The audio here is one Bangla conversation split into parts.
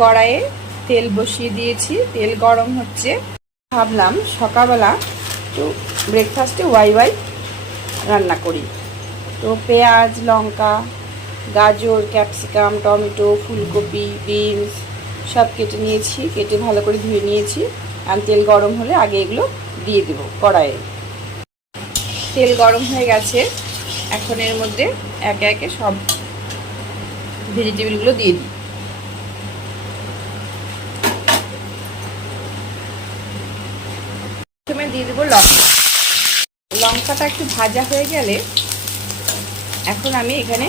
কড়াইয়ে তেল বসিয়ে দিয়েছি। তেল গরম হচ্ছে। ভাবলাম সকালবেলা একটু ব্রেকফাস্টে ওয়াই ওয়াই রান্না করি। তো পেঁয়াজ, লঙ্কা, গাজর ক্যাপসিকাম টমেটো, ফুলকপি, বিনস সব কেটে নিয়েছি। কেটে ভালো করে ধুয়ে নিয়েছি। আর তেল গরম হলে আগে এগুলো দিয়ে দেবো কড়াইয়ে। তেল গরম হয়ে গেছে। এখন এর মধ্যে একে একে সব ভেজিটেবিলগুলো দিয়ে দিই। দিয়ে দেবো লঙ্কা। লঙ্কাটা একটু ভাজা হয়ে গেলে এখন আমি এখানে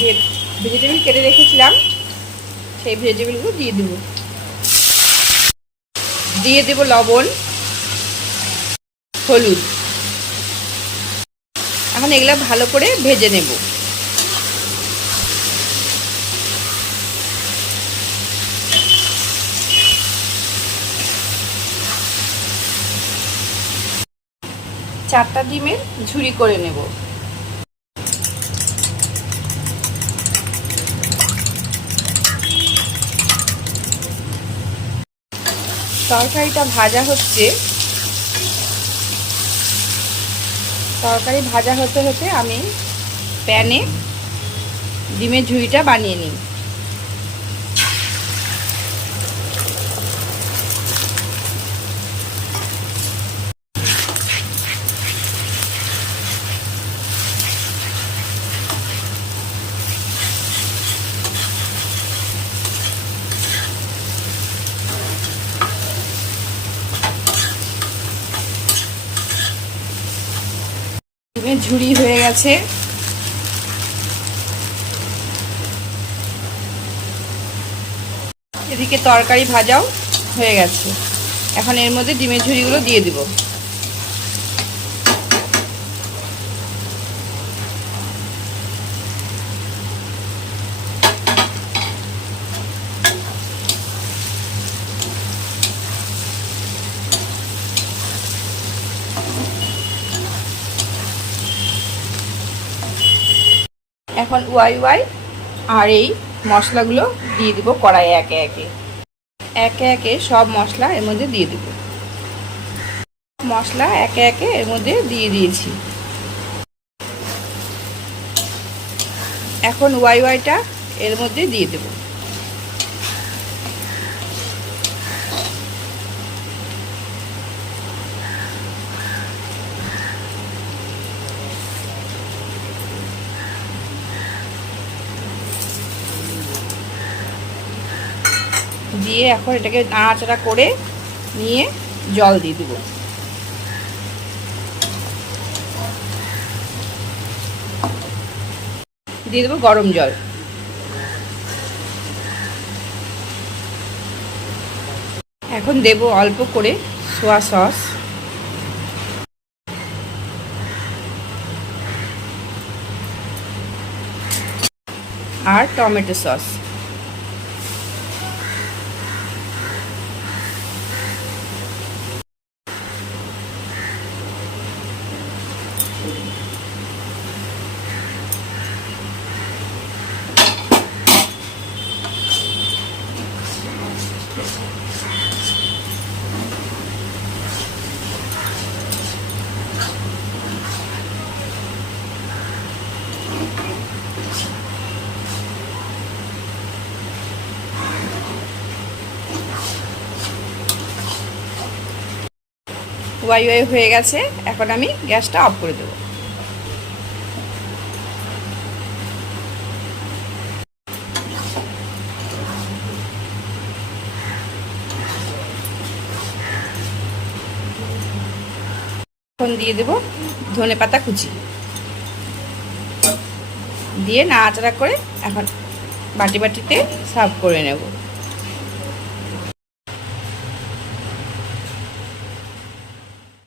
যে ভেজিটেবিল কেটে রেখেছিলাম, সেই ভেজিটেবিলগুলো দিয়ে দেবো। দিয়ে দেবো লবণ, হলুদ। এখন এগুলো ভালো করে ভেজে নেব। চারটা ডিমের ঝুড়ি করে নেব। তরকারিটা ভাজা হচ্ছে। তরকারি ভাজা হতে হতে আমি প্যানে ডিমের ঝুড়িটা বানিয়ে নিই। ডিমের ঝুড়ি হয়ে গেছে। এদিকে তরকারি ভাজাও হয়ে গেছে। এখন এর মধ্যে ডিমের ঝুড়িগুলো দিয়ে দিব। এখন ওয়াই ওয়াই আর এই মশলাগুলো দিয়ে দিব কড়াইয়ে একে একে। একে একে সব মশলা এর মধ্যে দিয়ে দিব। মশলা একে একে এর মধ্যে দিয়ে দিয়েছি। এখন ওয়াই ওয়াইটা এর মধ্যে দিয়ে দেব। দিয়ে এখন এটাকে নাড়াচাড়া করে নিয়ে জল দিয়ে দেবো। দিয়ে দেবো গরম জল। এখন দেব অল্প করে সোয়া সস। আর টমেটো সস। ওয়াই ওয়াই হয়ে গেছে, এখন আমি গ্যাসটা অফ করে দেবো। এখন দিয়ে দেব ধনে পাতা কুচি। দিয়ে নাড়াচাড়া করে এখন বাটি বাটিতে সার্ভ করে নেব।